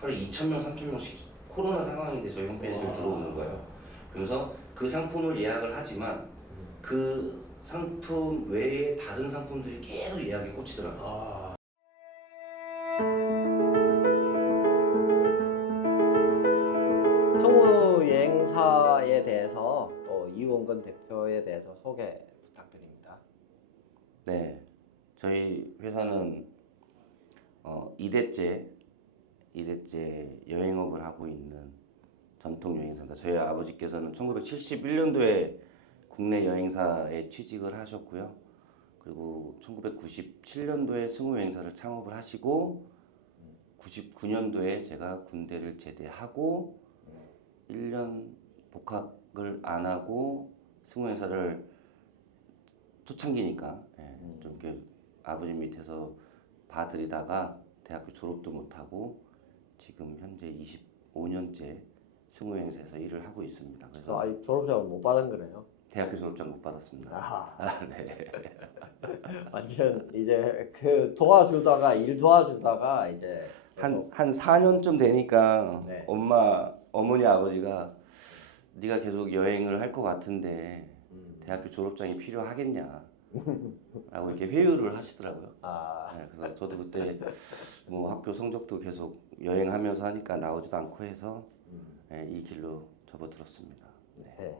하루에 2,000명, 3,000명씩 코로나 상황인데 저희 홈페이지를 와. 들어오는 거예요. 그래서 그 상품을 예약을 하지만 그 상품 외에 다른 상품들이 계속 예약에 꽂히더라고요. 아. 성우 여행사에 대해서 또 이원근 대표에 대해서 소개 부탁드립니다. 네, 저희 회사는 어, 2대째 2대째 여행업을 하고 있는 전통 여행사입니다. 저희 아버지께서는 1971년도에 국내 여행사에 취직을 하셨고요. 그리고 1997년도에 승우 여행사를 창업을 하시고 99년도에 제가 군대를 제대하고 1년 복학을 안 하고 승우 여행사를 초창기니까 예, 좀 이렇게 아버지 밑에서 봐드리다가 대학교 졸업도 못하고 지금 현재 25년째 승우 여행사에서 일을 하고 있습니다. 그래서 아직 졸업장을 못 받은 거네요. 대학교 졸업장 못 받았습니다. 아, 아, 네. 완전 이제 그 도와주다가 일 도와주다가 이제 한, 한 4년쯤 되니까 네. 엄마, 어머니, 아버지가 네가 계속 여행을 할 것 같은데 음, 대학교 졸업장이 필요하겠냐 라고 이렇게 회유를 하시더라고요. 아, 네, 그래서 저도 그때 뭐 학교 성적도 계속 여행하면서 하니까 나오지도 않고 해서 음, 네, 이 길로 접어들었습니다. 네.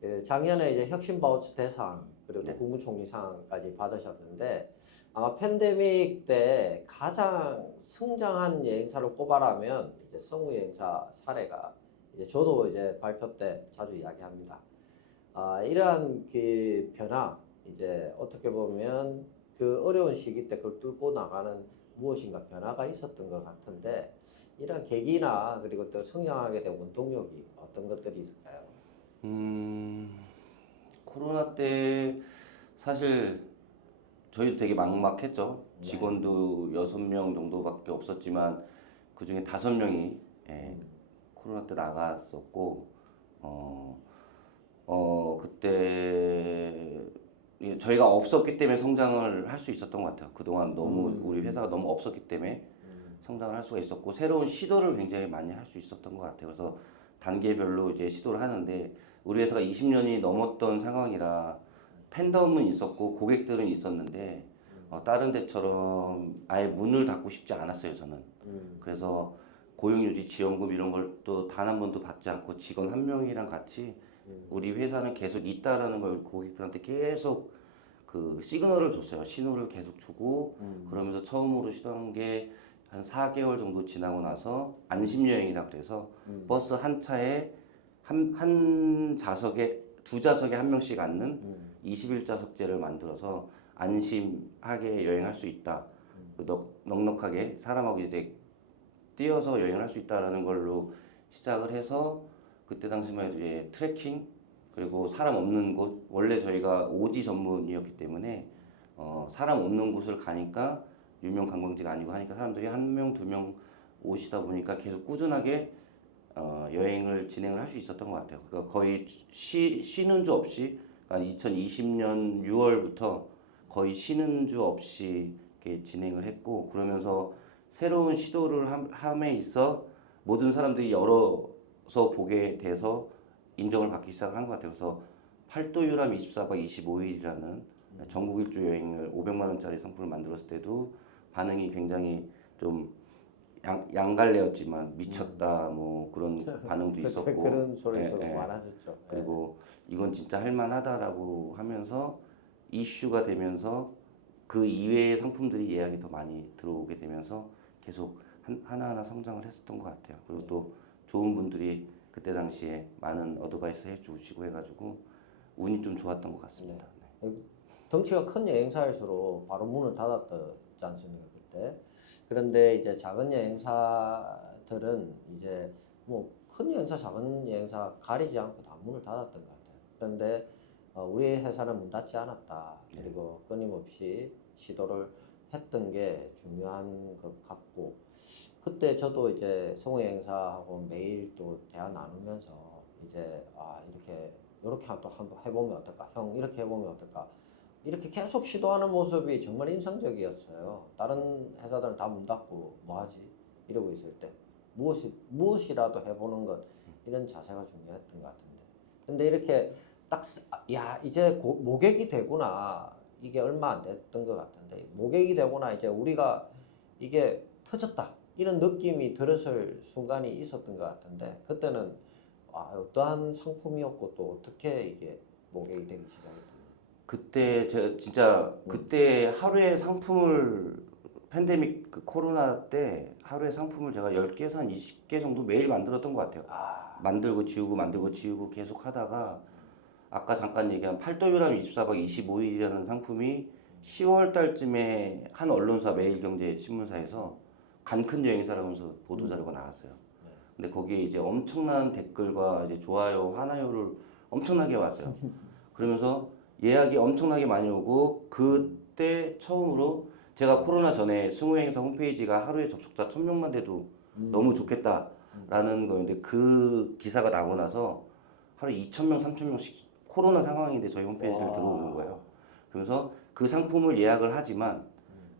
그 작년에 이제 혁신 바우처 대상 그리고 또 네. 국무총리상까지 받으셨는데 아마 팬데믹 때 가장 성장한 여행사를 꼽아라면 이제 성우 여행사 사례가 이제 저도 이제 발표 때 자주 이야기합니다. 아, 이러한 그 변화 이제 어떻게 보면 그 어려운 시기 때 그걸 뚫고 나가는 무엇인가 변화가 있었던 것 같은데 이런 계기나 그리고 또 성장하게 된 원동력이 어떤 것들이 있을까요? 음, 코로나 때 사실 저희도 되게 막막했죠. 네. 직원도 여섯 명 정도밖에 없었지만 그 중에 다섯 명이 예, 코로나 때 나갔었고 어, 어 그때 예, 저희가 없었기 때문에 성장을 할 수 있었던 것 같아요. 그동안 너무 음. 우리 회사가 너무 없었기 때문에 음, 성장을 할 수가 있었고 새로운 시도를 굉장히 많이 할 수 있었던 것 같아요. 그래서 단계별로 이제 시도를 하는데 우리 회사가 20년이 넘었던 상황이라 팬덤은 있었고 고객들은 있었는데 어, 다른 데처럼 아예 문을 닫고 싶지 않았어요. 저는. 음, 그래서 고용유지 지원금 이런 걸 또 단 한 번도 받지 않고 직원 한 명이랑 같이 음. 우리 회사는 계속 있다라는 걸 고객들한테 계속 그 시그널을 줬어요. 신호를 계속 주고 음. 그러면서 처음으로 시도한 게 한 4개월 정도 지나고 나서 안심 여행이라 그래서 음. 버스 한 차에 한, 한 좌석에 두 좌석에 한 명씩 앉는 음. 21좌석제를 만들어서 안심하게 여행할 수 있다. 음. 그 넉, 넉넉하게 사람하고 이제 뛰어서 여행을 할수 있다라는 걸로 시작을 해서 그때 당시만 해도 이제 트레킹 그리고 사람 없는 곳 원래 저희가 오지 전문이었기 때문에 어, 사람 없는 곳을 가니까 유명 관광지가 아니고 하니까 사람들이 한 명 두 명 오시다 보니까 계속 꾸준하게 어, 여행을 진행을 할 수 있었던 것 같아요. 그러니까 거의 쉬, 쉬는 주 없이 그러니까 2020년 6월부터 거의 쉬는 주 없이 이렇게 진행을 했고 그러면서 새로운 시도를 함, 함에 있어 모든 사람들이 열어 서 보게 돼서 인정을 받기 시작을 한것 같아요. 그래서 팔도 유람 24박 25일이라는 전국 일주 여행을 500만 원짜리 상품을 만들었을 때도 반응이 굉장히 좀 양, 양갈래였지만 미쳤다 뭐 그런 반응도 있었고 그런 소리도 예, 예. 많았었죠. 그리고 이건 진짜 할만하다라고 하면서 이슈가 되면서 그 이외의 상품들이 예약이 더 많이 들어오게 되면서 계속 한, 하나하나 성장을 했었던 것 같아요. 그리고 또 좋은 분들이 그때 당시에 많은 어드바이스 해주시고 해가지고 운이 좀 좋았던 것 같습니다. 네. 덩치가 큰 여행사일수록 바로 문을 닫았지 않습니까 그때. 그런데 이제 작은 여행사들은 이제 뭐 큰 여행사, 작은 여행사 가리지 않고 다 문을 닫았던 것 같아요. 그런데 어, 우리 회사는 문 닫지 않았다. 그리고 끊임없이 시도를 했던 게 중요한 것 같고 그때 저도 이제 성우 여행사하고 매일 또 대화 나누면서 이제 아 이렇게 이렇게 또 한번 해보면 어떨까? 형 이렇게 해보면 어떨까? 이렇게 계속 시도하는 모습이 정말 인상적이었어요. 다른 회사들은 다 문 닫고 뭐 하지? 이러고 있을 때 무엇이 무엇이라도 해보는 것 이런 자세가 중요했던 것 같은데. 근데 이렇게 딱야 이제 고, 모객이 되구나 이게 얼마 안 됐던 것 같은데 모객이 되구나 이제 우리가 이게 터졌다 이런 느낌이 들었을 순간이 있었던 것 같은데 그때는 아, 어떠한 상품이었고 또 어떻게 이게 모객이 되기 시작했던 그때 제가 진짜 그때 하루에 상품을 팬데믹 그 코로나 때 하루에 상품을 제가 10개에서 한 20개 정도 매일 만들었던 것 같아요. 아, 만들고 지우고 만들고 지우고 계속 하다가 아까 잠깐 얘기한 팔도유람 24박 25일이라는 상품이 10월 달쯤에 한 언론사 매일경제 신문사에서 간큰 여행사라면서 보도 자료가 나왔어요. 근데 거기에 이제 엄청난 댓글과 이제 좋아요, 하나요를 엄청나게 왔어요. 그러면서 예약이 엄청나게 많이 오고 그때 처음으로 제가 코로나 전에 승우행사 홈페이지가 하루에 접속자 1000명만 돼도 음. 너무 좋겠다라는 거였는데 그 기사가 나고 나서 하루에 2,000명, 3,000명씩 코로나 상황인데 저희 홈페이지를 와. 들어오는 거예요. 그러면서 그 상품을 예약을 하지만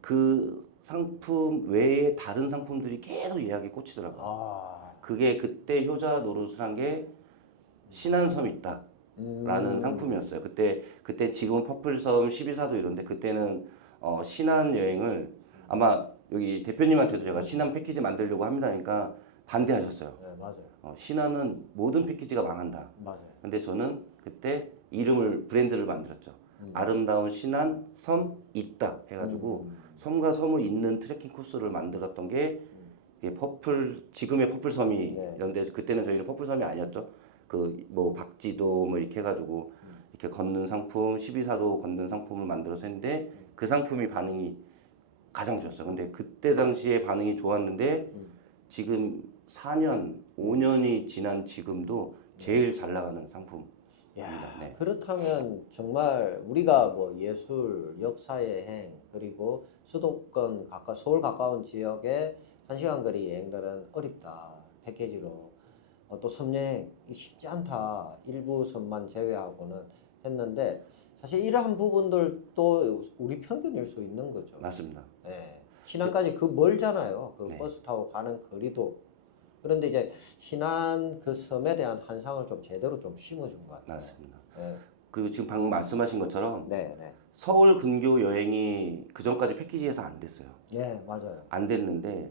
그 상품 외에 다른 상품들이 계속 예약에 꽂히더라고요. 아, 그게 그때 효자 노릇을 한 게 신한섬 있다. 음. 라는 상품이었어요. 그때 그때 지금 퍼플섬 12사도 이런데 그때는 어, 신한 여행을 아마 여기 대표님한테도 제가 신한 패키지 만들려고 합니다니까 반대하셨어요. 네 맞아요, 어, 신한은 모든 패키지가 망한다. 맞아요. 근데 저는 그때 이름을 브랜드를 만들었죠. 음. 아름다운 신한 섬 있다 해가지고 음. 섬과 섬을 잇는 트레킹 코스를 만들었던 게 이게 퍼플 지금의 퍼플 섬이 네. 이런데 그때는 저희는 퍼플 섬이 아니었죠. 그 뭐 박지도 뭐 이렇게 해가지고 이렇게 걷는 상품 12사도 걷는 상품을 만들어서 했는데 그 상품이 반응이 가장 좋았어요. 근데 그때 당시에 반응이 좋았는데 음. 지금 4년 5년이 지난 지금도 제일 잘 나가는 상품. 야, 네. 그렇다면 정말 우리가 뭐 예술, 역사여행 그리고 수도권 가까 서울 가까운 지역의 한 시간 거리 여행들은 어렵다 패키지로 어, 또 섬여행 이 쉽지 않다 일부 섬만 제외하고는 했는데 사실 이러한 부분들도 우리 편견일 수 있는 거죠. 맞습니다. 예. 신안까지 그 멀잖아요. 그 네. 버스 타고 가는 거리도. 그런데 이제 신안 그 섬에 대한 환상을 좀 제대로 좀 심어준 것 같아요. 맞습니다. 네, 그리고 지금 방금 말씀하신 것처럼 네, 네. 서울 근교 여행이 그 전까지 패키지에서 안 됐어요. 네, 맞아요. 안 됐는데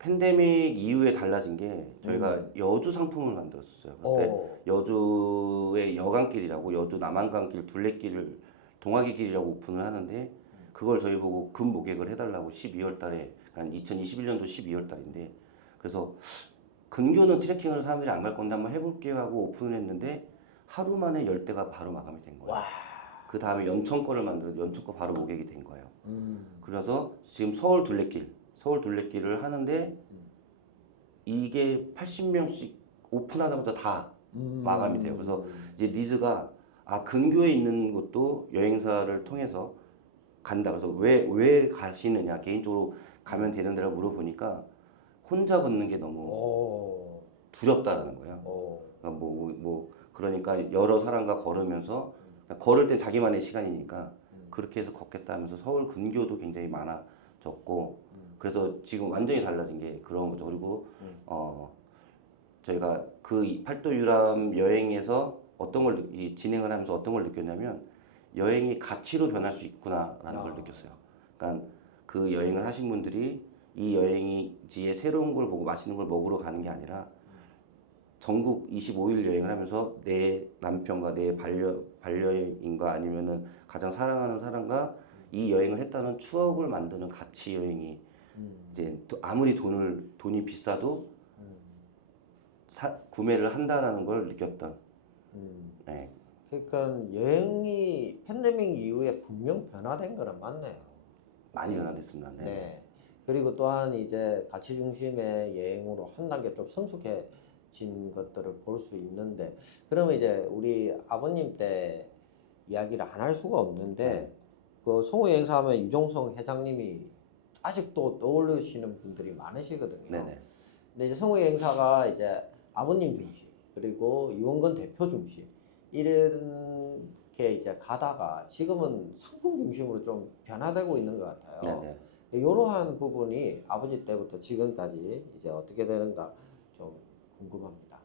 팬데믹 이후에 달라진 게 저희가 음. 여주 상품을 만들었어요. 그때 오, 여주의 여강길이라고 여주 남한강길 둘레길을 동화기길이라고 오픈을 하는데 그걸 저희 보고 금 모객을 해달라고 12월 달에 한 2021년도 12월 달인데 그래서 근교는 트레킹을 사람들이 안 갈 건데 한번 해볼게요 하고 오픈을 했는데 하루 만에 열 대가 바로 마감이 된 거예요. 와. 그 다음에 연천 거를 만들어 연천 거 바로 모객이 된 거예요. 음, 그래서 지금 서울 둘레길, 서울 둘레길을 하는데 이게 80명씩 오픈하자마자 다 음. 마감이 돼요. 그래서 이제 니즈가 아 근교에 있는 곳도 여행사를 통해서 간다. 그래서 왜 왜 가시느냐 개인적으로 가면 되는 데라고 물어보니까 혼자 걷는 게 너무 오, 두렵다라는 거예요. 오, 그러니까 뭐, 뭐 그러니까 여러 사람과 걸으면서 그냥 걸을 땐 자기만의 시간이니까 음. 그렇게 해서 걷겠다 하면서 서울 근교도 굉장히 많아졌고 음. 그래서 지금 완전히 달라진 게 그런 거죠. 그리고 음. 어 저희가 그이 팔도 유람 여행에서 어떤 걸 느- 이 진행을 하면서 어떤 걸 느꼈냐면 여행이 가치로 변할 수 있구나라는 걸 아. 느꼈어요. 그러니까 그 여행을 하신 분들이 이 여행지의 새로운 걸 보고 맛있는 걸 먹으러 가는 게 아니라 전국 25일 여행을 하면서 내 남편과 내 반려 반려인과 아니면은 가장 사랑하는 사람과 이 여행을 했다는 추억을 만드는 가치 여행이 음, 이제 또 아무리 돈을 돈이 비싸도 음, 사, 구매를 한다라는 걸 느꼈던 음. 네, 그러니까 여행이 팬데믹 이후에 분명 변화된 거는 맞네요. 많이 변화됐습니다. 네. 네. 그리고 또한 이제 가치 중심의 여행으로 한 단계 좀 성숙해진 것들을 볼 수 있는데 그러면 이제 우리 아버님 때 이야기를 안 할 수가 없는데 네. 그 성우 여행사 하면 이종성 회장님이 아직도 떠올리시는 분들이 많으시거든요. 네네. 근데 이제 성우 여행사가 이제 아버님 중심 그리고 이원근 대표 중심 이렇게 이제 가다가 지금은 상품 중심으로 좀 변화되고 있는 것 같아요. 네네. 이러한 부분이 아버지 때부터 지금까지 이제 어떻게 되는가 좀 궁금합니다.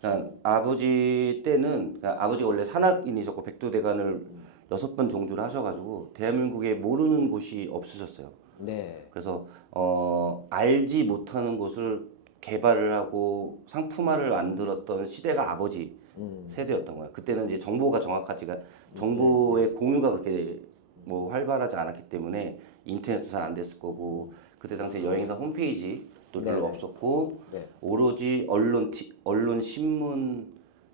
그러니까 아버지 때는 그러니까 아버지가 원래 산악인이셨고 백두대간을 여섯 번 종주를 하셔가지고 대한민국에 모르는 곳이 없으셨어요. 네. 그래서 어, 알지 못하는 곳을 개발을 하고 상품화를 만들었던 시대가 아버지 음. 세대였던 거예요. 그때는 이제 정보가 정확하지가 정보의 공유가 그렇게 뭐 활발하지 않았기 때문에 인터넷도 잘 안 됐을 거고 그때 당시에 여행사 홈페이지도 별로 네네. 없었고 네. 오로지 언론 티, 언론 신문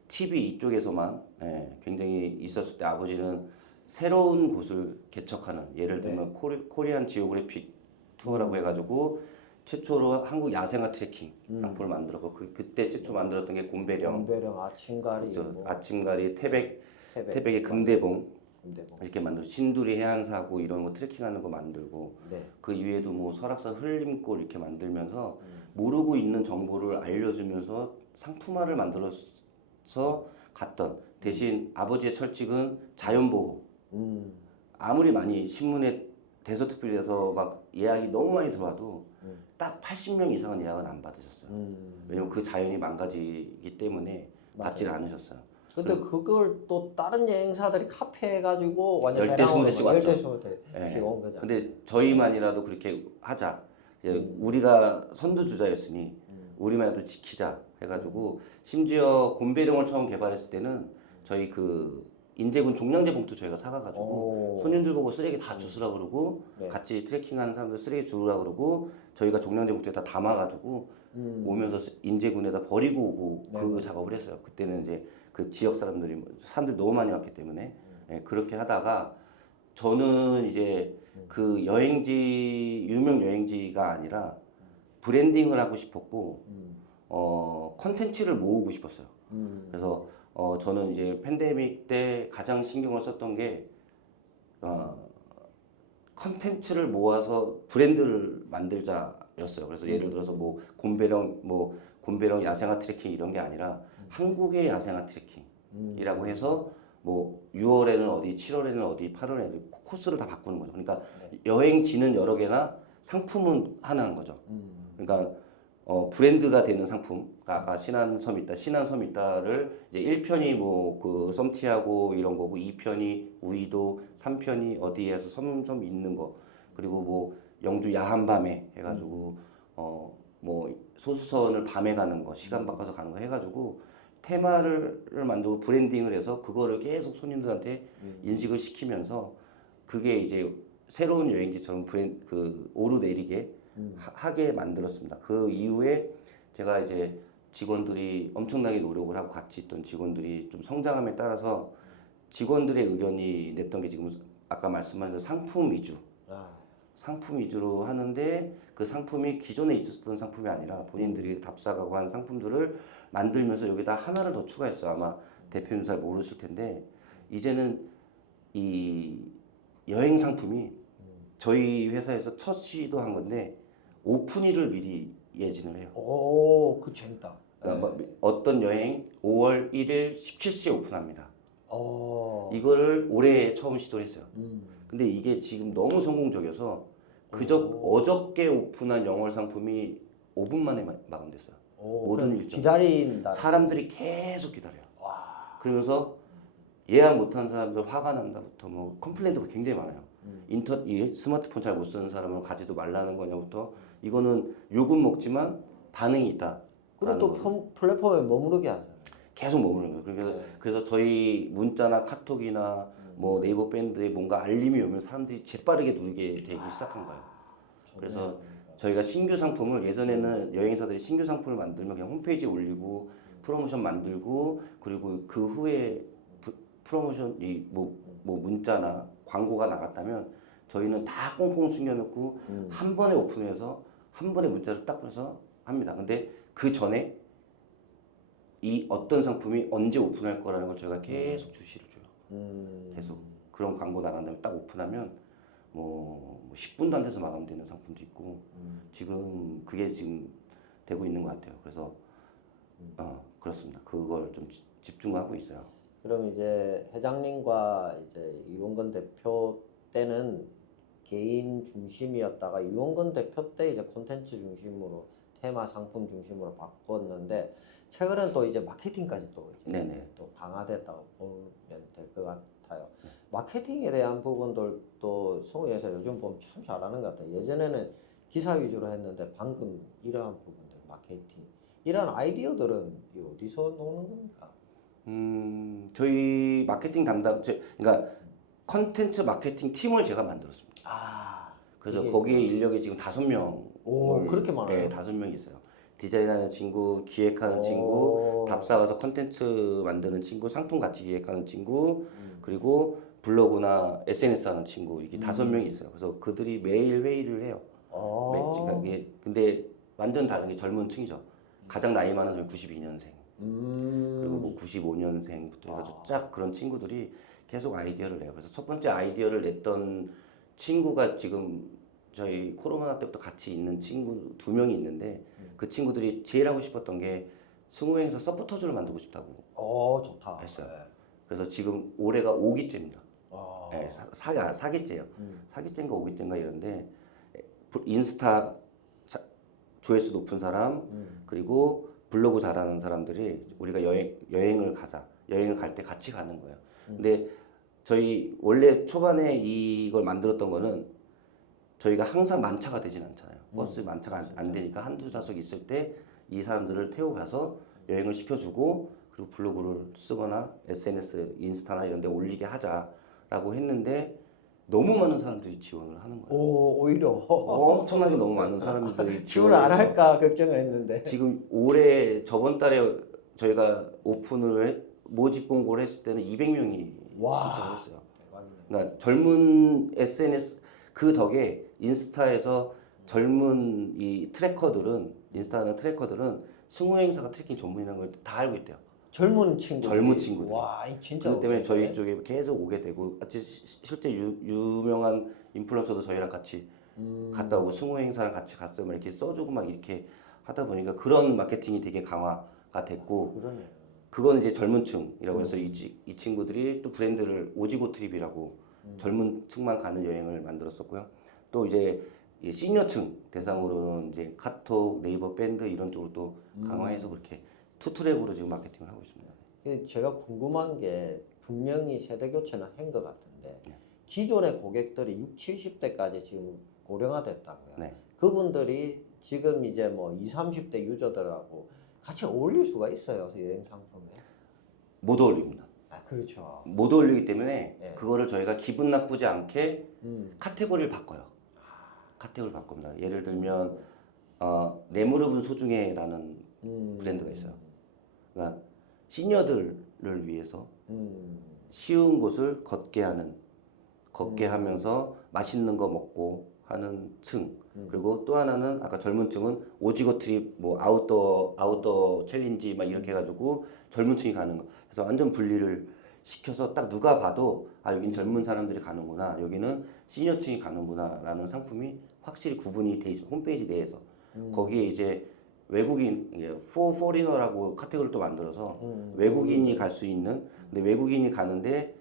TV 이쪽에서만 예, 굉장히 있었을 때 아버지는 새로운 곳을 개척하는 예를 들면 코리, 코리안 지오그래픽 투어라고 해가지고 최초로 한국 야생화 트레킹 상품을 만들었고 그 그때 최초 만들었던 게 곰배령. 연배령 아침가리 그렇죠. 뭐. 아침가리 태백 태백, 태백의 금대봉 근데 뭐 이렇게 만들고 신두리 해안사구 이런 거 트레킹하는 거 만들고 네. 그 이외에도 뭐 설악산 흘림골 이렇게 만들면서 음. 모르고 있는 정보를 알려주면서 상품화를 만들어서 갔던 대신 아버지의 철칙은 자연보호 음. 아무리 많이 신문에 대서특필에서 막 예약이 너무 많이 들어와도 음. 딱 80명 이상은 예약은 안 받으셨어요. 음. 왜냐면 그 자연이 망가지기 때문에 받지를 않으셨어요. 근데 그걸 또 다른 여행사들이 카피해가지고 완전 열대 대량으로 뭐 왔죠. 열대 스물대 예. 온 거죠. 근데 저희만이라도 그렇게 하자. 이제 음. 우리가 선두주자였으니 우리만이라도 지키자 해가지고 심지어 곰배령을 처음 개발했을 때는 저희 그 인제군 종량제 봉투 저희가 사가가지고 오. 손님들 보고 쓰레기 다 주스라 그러고 네. 같이 트레킹하는 사람들 쓰레기 주라 그러고 저희가 종량제 봉투에 다 담아가지고 음. 오면서 스- 인제군에다 버리고 오고 네, 그 네. 작업을 했어요. 그때는 이제 그 지역 사람들이 뭐- 사람들이 너무 많이 왔기 때문에 음. 예, 그렇게 하다가 저는 이제 음. 그 여행지 유명 여행지가 아니라 브랜딩을 하고 싶었고 음. 어 컨텐츠를 모으고 싶었어요. 음. 그래서 어 저는 이제 팬데믹 때 가장 신경을 썼던 게 어, 컨텐츠를 모아서 브랜드를 만들자였어요. 그래서 예를 들어서 뭐 곰배령 뭐 곰배령 야생화 트레킹 이런 게 아니라 한국의 야생화 트레킹이라고 음. 해서 뭐 6월에는 어디, 7월에는 어디, 8월에는 코스를 다 바꾸는 거죠. 그러니까 네. 여행지는 여러 개나 상품은 하나인 거죠. 음. 그러니까 어, 브랜드가 되는 상품, 아까 신한섬 있다, 신한섬 있다를 이제 1편이 뭐 그 썸티하고 이런 거고 2편이 우이도, 3편이 어디에서 섬좀 있는 거, 그리고 뭐 영주 야한 밤에 해가지고 어뭐 소수선을 밤에 가는 거, 시간 바꿔서 가는 거 해가지고 테마를 만들고 브랜딩을 해서 그거를 계속 손님들한테 음. 인식을 시키면서 그게 이제 새로운 여행지처럼 브랜 그 오르내리게 음. 하- 하게 만들었습니다. 그 이후에 제가 이제 직원들이 엄청나게 노력을 하고 같이 있던 직원들이 좀 성장함에 따라서 직원들의 의견이 냈던 게 지금 아까 말씀하신 상품 위주, 아. 상품 위주로 하는데 그 상품이 기존에 있었던 상품이 아니라 본인들이 답사가고 한 상품들을 만들면서 여기다 하나를 더 추가했어요. 아마 대표님 잘 모르실 텐데 이제는 이 여행 상품이 저희 회사에서 첫 시도한 건데 오픈일을 미리 예진을 해요. 오, 그 재밌다. 그러니까 뭐 어떤 여행 5월 1일 17시에 오픈합니다. 어. 이거를 올해 처음 시도를 했어요. 음. 근데 이게 지금 너무 성공적이어서 그저 어저께 오픈한 영월 상품이 5분 만에 마- 마감됐어요. 오, 모든 일정. 기다린다. 사람들이 계속 기다려요. 와. 그러면서 예약 못한 사람들 화가 난다부터 뭐 컴플레인도 굉장히 많아요. 음. 인터 이 스마트폰 잘 못 쓰는 사람은 가지도 말라는 거냐부터 이거는 욕은 먹지만 반응이 있다. 그리고 또 품- 플랫폼에 머무르게 하잖아요. 계속 머무르는 거예요. 그래서 네. 그래서 저희 문자나 카톡이나 뭐 네이버 밴드에 뭔가 알림이 오면 사람들이 재빠르게 누르게 되기 시작한 거예요. 그래서. 저희가 신규 상품을 예전에는 여행사들이 신규 상품을 만들면 그냥 홈페이지에 올리고 프로모션 만들고 그리고 그 후에 프- 프로모션 이뭐 뭐 문자나 광고가 나갔다면 저희는 다 꽁꽁 숨겨놓고 음. 한 번에 오픈해서 한 번에 문자를 딱 보내서 합니다. 근데 그 전에 이 어떤 상품이 언제 오픈할 거라는 걸 저희가 계속 주시를 줘요. 음. 계속 그런 광고 나간 다음에 딱 오픈하면 뭐 10분도 안 돼서 마감되는 상품도 있고 음. 지금 그게 지금 되고 있는 것 같아요. 그래서 음. 어 그렇습니다. 그걸 좀 지- 집중하고 있어요. 그럼 이제 회장님과 이제 이원건 대표 때는 개인 중심이었다가 유원근 대표 때 이제 콘텐츠 중심으로 테마 상품 중심으로 바꿨는데 최근엔 또 이제 마케팅까지 또 이제 네네. 또 강화됐다고 보면 될 것 같아요. 마케팅에 대한 부분들도 성우에서 요즘 보면 참 잘하는 것 같아요. 예전에는 기사 위주로 했는데 방금 이러한 부분들 마케팅 이런 아이디어들은 이 어디서 나오는 겁니까? 음, 저희 마케팅 담당, 저, 그러니까 컨텐츠 마케팅 팀을 제가 만들었습니다. 아, 그래서 거기에 인력이 지금 다섯 명. 오 그렇게 많아요. 네, 다섯 명 있어요. 디자인하는 친구, 기획하는 오. 친구, 답사 가서 컨텐츠 만드는 친구, 상품 같이 기획하는 친구, 음. 그리고 블로그나 SNS 하는 친구 이게 음. 다섯 명이 있어요. 그래서 그들이 매일 회의를 해요. 어. 매- 그러니까 근데 완전 다른 게 젊은 층이죠. 가장 나이 많은 사람이 92년생. 음. 그리고 뭐 95년생부터 해가지고 아. 쫙 그런 친구들이 계속 아이디어를 내요. 그래서 첫 번째 아이디어를 냈던 친구가 지금 저희 코로나 때부터 같이 있는 친구 두 명이 있는데 음. 그 친구들이 제일 하고 싶었던 게 승우행사 서포터즈를 만들고 싶다고. 어 좋다. 했어요. 네. 그래서 지금 올해가 5기째입니다. 어. 네, 사, 사, 사기째예요. 음. 사기째인가 5기째인가 이런데 부- 인스타 자- 조회수 높은 사람 음. 그리고 블로그 잘하는 사람들이 우리가 여행 여행을 가자 여행을 갈 때 같이 가는 거예요. 음. 근데 저희 원래 초반에 이걸 만들었던 거는 저희가 항상 만차가 되진 않잖아요. 음, 버스 만차가 안, 안. 되니까 한두 좌석 있을 때 이 사람들을 태워 가서 여행을 시켜주고 그리고 블로그를 쓰거나 SNS, 인스타나 이런 데 올리게 하자라고 했는데 너무 많은 사람들이 지원을 하는 거예요. 오 오히려 엄청나게 너무 많은 사람들이 지원을 안 해서 할까 걱정했는데. 지금 올해 저번 달에 저희가 오픈을 해- 모집 공고를 했을 때는 200명이 와. 신청을 했어요. 대박이네. 그러니까 젊은 SNS 그 덕에 인스타에서 젊은 이 트래커들은 인스타나 트래커들은 승우 행사가 트래킹 전문이라는 걸 다 알고 있대요. 젊은 친구. 젊은 친구들. 와, 이 진짜. 그렇기 때문에 저희. 쪽에 계속 오게 되고 아, 시- 시- 실제 유, 유명한 인플루언서도 저희랑 같이 음. 갔다 오고 승우 행사랑 같이 갔어요. 막 이렇게 써주고 막 이렇게 하다 보니까 그런 마케팅이 되게 강화가 됐고 그러네. 그건 이제 젊은 층이라고 해서 음. 이, 치- 이 친구들이 또 브랜드를 오지고 트립이라고 음. 젊은 층만 가는 여행을 만들었었고요. 또 이제 이 시니어층 대상으로는 이제 카톡, 네이버 밴드 이런 쪽으로 또 음. 강화해서 그렇게 투트랙으로 지금 마케팅을 하고 있습니다. 그 제가 궁금한 게 분명히 세대 교체는 한 것 같은데 네. 기존의 고객들이 6, 70대까지 지금 고령화됐다고요. 네. 그분들이 지금 이제 뭐 20, 30대 유저들하고 같이 어울릴 수가 있어요. 여행 상품에. 못 어울립니다. 아, 그렇죠. 못 어울리기 때문에 네. 그거를 저희가 기분 나쁘지 않게 음. 카테고리를 바꿔요. 카테고리를 바꿉니다. 예를 들면 어, 내 무릎은 소중해라는 음. 브랜드가 있어요. 그러니까 시니어들을 위해서 음. 쉬운 곳을 걷게 하는 걷게 음. 하면서 맛있는 거 먹고 하는 층 음. 그리고 또 하나는 아까 젊은 층은 오지고 트립 뭐 아웃도어 아웃도어 챌린지 막 이렇게 해가지고 젊은 층이 가는 거 그래서 완전 분리를 시켜서 딱 누가 봐도 아 여긴 젊은 사람들이 가는구나 여기는 시니어층이 가는구나라는 상품이 확실히 구분이 돼 있습니다 홈페이지 내에서 음. 거기에 이제 외국인 이게 포 포리너라고 카테고리를 또 만들어서 음. 외국인이 갈 수 있는 근데 외국인이 가는데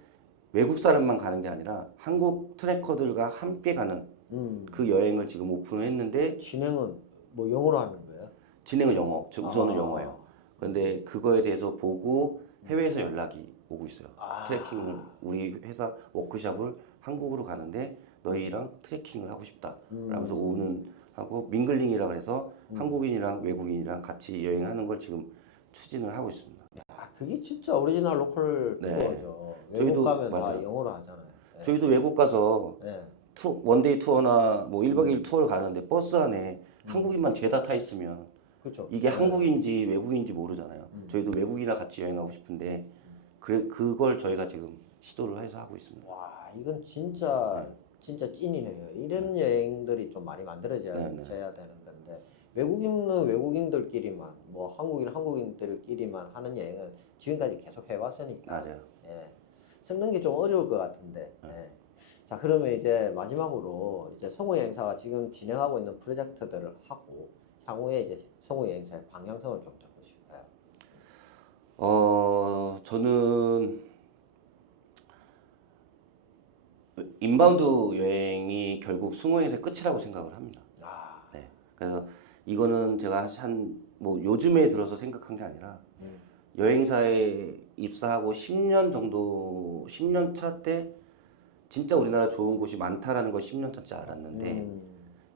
외국 사람만 가는 게 아니라 한국 트래커들과 함께 가는 음. 그 여행을 지금 오픈을 했는데 진행은 뭐 영어로 하는 거예요? 진행은 영어 저 우선은 아. 영어예요 그런데 그거에 대해서 보고 해외에서 연락이 오고 있어요 아. 트래킹을 우리 회사 워크샵을 한국으로 가는데 너희랑 트래킹을 하고 싶다 음. 라면서 오는 하고 민글링이라고 해서 음. 한국인이랑 외국인이랑 같이 여행하는 걸 지금 추진을 하고 있습니다 아, 그게 진짜 오리지널 로컬 네. 투어죠. 저희도- 외국 가면 다 맞아요. 영어로 하잖아요. 네. 저희도 외국 가서 네. 투, 원데이 투어나 뭐 1박 2일 투어를 가는데 버스 안에 음. 한국인만 죄다 타 있으면 그렇죠. 이게 한국인지 외국인지 모르잖아요. 음. 저희도 외국이나 같이 여행하고 싶은데 그 그걸 저희가 지금 시도를 해서 하고 있습니다. 와, 이건 진짜 진짜 찐이네요. 이런 여행들이 좀 많이 만들어져야 네, 네. 져야 되는 건데 외국인은 외국인들끼리만 뭐 한국인 한국인들끼리만 하는 여행은 지금까지 계속 해왔으니까 맞아요. 예. 섞는 게 좀 어려울 것 같은데. 네. 예. 자, 그러면 이제 마지막으로 이제 성우 여행사가 지금 진행하고 있는 프로젝트들을 하고 향후에 이제 성우 여행사의 방향성을 좀. 어 저는 인바운드 여행이 결국 승호행사의 끝이라고 생각을 합니다. 아, 네. 그래서 이거는 제가 한 뭐 요즘에 들어서 생각한 게 아니라 음. 여행사에 입사하고 10년 정도 10년 차 때 진짜 우리나라 좋은 곳이 많다라는 걸 10년 차째 알았는데 음.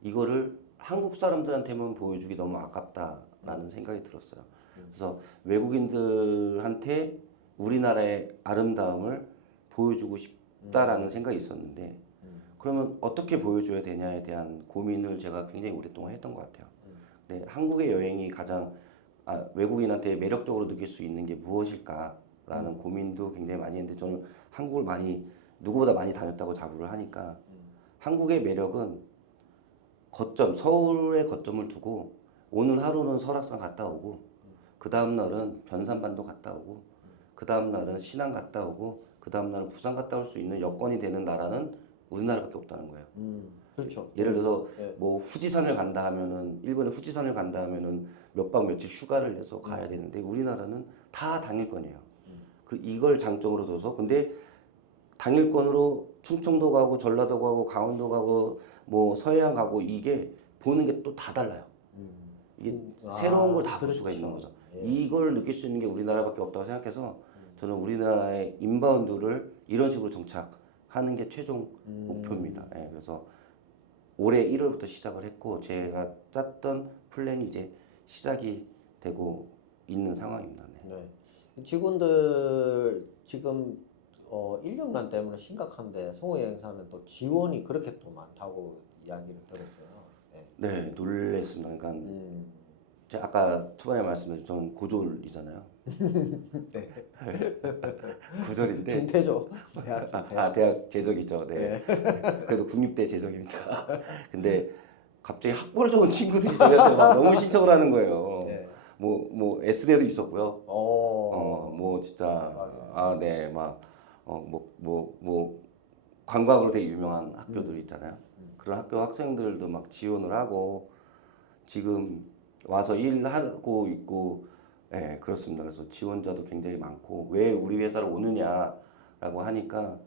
이거를 한국 사람들한테만 보여주기 너무 아깝다라는 생각이 들었어요. 그래서 외국인들한테 우리나라의 아름다움을 보여주고 싶다라는 생각이 있었는데 음. 그러면 어떻게 보여줘야 되냐에 대한 고민을 제가 굉장히 오랫동안 했던 것 같아요. 음. 네, 한국의 여행이 가장 아, 외국인한테 매력적으로 느낄 수 있는 게 무엇일까라는 고민도 굉장히 많이 했는데 저는 한국을 많이 누구보다 많이 다녔다고 자부를 하니까 한국의 매력은 거점 서울의 거점을 두고 오늘 하루는 설악산 갔다 오고 그 다음 날은 변산반도 갔다 오고 그 다음 날은 신안 갔다 오고 그 다음 날은 부산 갔다 올 수 있는 여건이 되는 나라는 우리나라밖에 없다는 거예요. 음. 그렇죠. 예를 들어서 네. 뭐 후지산을 간다 하면은 일본의 후지산을 간다 하면은 몇 박 며칠 휴가를 내서 가야 되는데 우리나라는 다 당일권이에요. 그 이걸 장점으로 둬서 근데 당일권으로 충청도 가고 전라도 가고 강원도 가고 뭐 서해안 가고 이게 보는 게 또 다 달라요. 음. 이게 음, 아, 새로운 걸 다 볼 수가 그렇죠. 있는 거죠. 예. 이걸 느낄 수 있는 게 우리나라밖에 없다고 생각해서 저는 우리나라의 인바운드를 이런 식으로 정착하는 게 최종 음. 목표입니다. 예, 그래서 올해 1월부터 시작을 했고 제가 짰던 플랜이 이제 시작이 되고 있는 상황입니다. 네. 네. 직원들 지금 어, 인력난 때문에 심각한데 송호 여행사는 또 지원이 그렇게 또 많다고 이야기를 들었어요. 네. 네, 놀랬습니다. 그러니까 음. 제가 아까 초반에 말씀드린 저는 고졸이잖아요. 네. 고졸인데. 대학 아, 중퇴. 아, 대학 재적이죠. 네. 그래도 국립대 재적입니다. 근데 갑자기 학벌 좋은 친구들이 저희한테 막 너무 신청을 하는 거예요. 네. 뭐, 뭐, S대도 있었고요. 어. 어, 뭐, 진짜, 아, 아, 네, 막, 어, 뭐, 뭐, 뭐, 관광으로 되게 유명한 학교들 있잖아요. 음. 그런 학교 학생들도 막 지원을 하고, 지금 와서 일하고 있고, 예, 그렇습니다. 그래서 지원자도 굉장히 많고, 왜 우리 회사로 오느냐라고 하니까,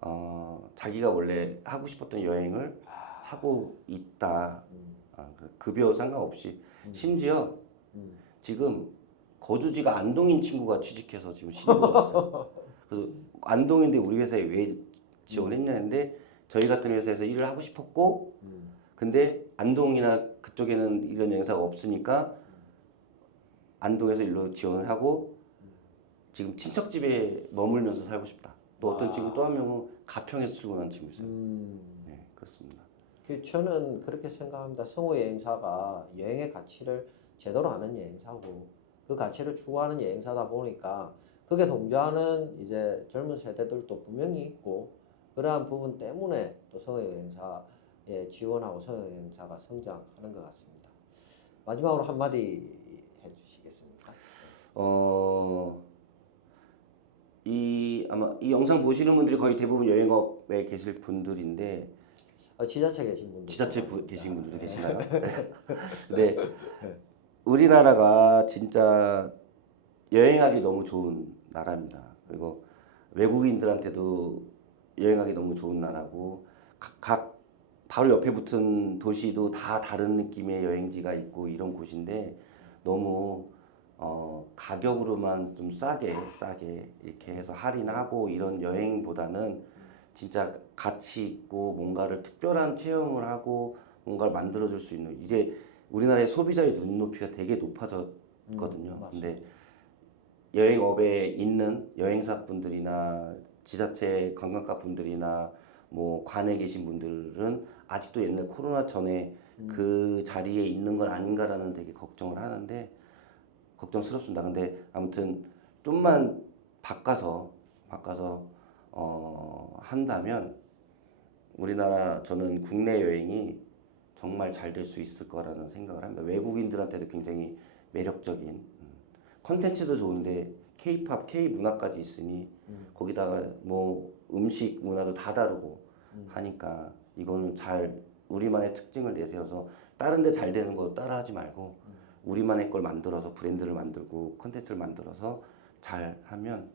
어, 자기가 원래 하고 싶었던 여행을 하고 있다. 음. 아, 그 급여 상관없이. 심지어 음. 지금 거주지가 안동인 친구가 취직해서 지금 신청을 했어요. 그래서 안동인데 우리 회사에 왜 지원했냐는데 저희 같은 회사에서 일을 하고 싶었고 음. 근데 안동이나 그쪽에는 이런 행사가 없으니까 안동에서 일로 지원을 하고 지금 친척 집에 머물면서 살고 싶다. 또 어떤 아. 친구 또 한 명은 가평에서 출근한 친구 있어요. 음. 네, 그렇습니다. 그 저는 그렇게 생각합니다. 성우 여행사가 여행의 가치를 제대로 아는 여행사고 그 가치를 추구하는 여행사다 보니까 그게 동조하는 이제 젊은 세대들도 분명히 있고 그러한 부분 때문에 또 성우 여행사 에 지원하고 여행사가 성장하는 것 같습니다. 마지막으로 한마디 해주시겠습니까? 어, 이 아마 이 영상 보시는 분들이 거의 대부분 여행업에 계실 분들인데 어, 지자체 계신 분들 지자체 부, 계신 분들도 계시나요? 네. 근데 우리나라가 진짜 여행하기 너무 좋은 나라입니다. 그리고 외국인들한테도 여행하기 너무 좋은 나라고 각, 각 바로 옆에 붙은 도시도 다 다른 느낌의 여행지가 있고 이런 곳인데 너무 어, 가격으로만 좀 싸게 싸게 이렇게 해서 할인하고 이런 여행보다는 진짜 가치 있고 뭔가를 특별한 체험을 하고 뭔가를 만들어 줄 수 있는 이제 우리나라의 소비자의 눈높이가 되게 높아졌거든요. 음. 근데 여행업에 있는 여행사 분들이나 지자체 관광가 분들이나 뭐 관에 계신 분들은 아직도 옛날 코로나 전에 음. 그 자리에 있는 건 아닌가라는 되게 걱정을 하는데 걱정스럽습니다. 근데 아무튼 좀만 바꿔서 바꿔서 어 한다면 우리나라 저는 국내 여행이 정말 잘 될 수 있을 거라는 생각을 합니다. 외국인들한테도 굉장히 매력적인 음, 컨텐츠도 좋은데 K-팝, K 문화까지 있으니 음. 거기다가 뭐 음식 문화도 다 다르고 음. 하니까 이거는 잘 우리만의 특징을 내세워서 다른 데 잘 되는 거 따라하지 말고 음. 우리만의 걸 만들어서 브랜드를 만들고 컨텐츠를 만들어서 잘 하면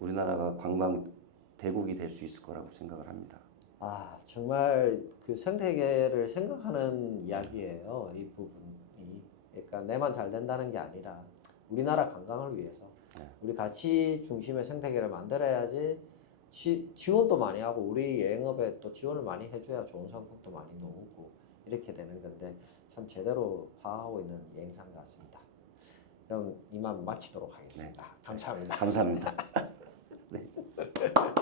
우리나라가 관광 대국이 될 수 있을 거라고 생각을 합니다. 아 정말 그 생태계를 생각하는 이야기예요 이 부분이 그러니까 내만 잘 된다는 게 아니라 우리나라 관광을 위해서 네. 우리 같이 중심의 생태계를 만들어야지 지, 지원도 많이 하고 우리 여행업에 또 지원을 많이 해줘야 좋은 상품도 많이 나오고 이렇게 되는 건데 참 제대로 파악하고 있는 여행사인 것 같습니다. 그럼 이만 마치도록 하겠습니다. 감사합니다. 감사합니다.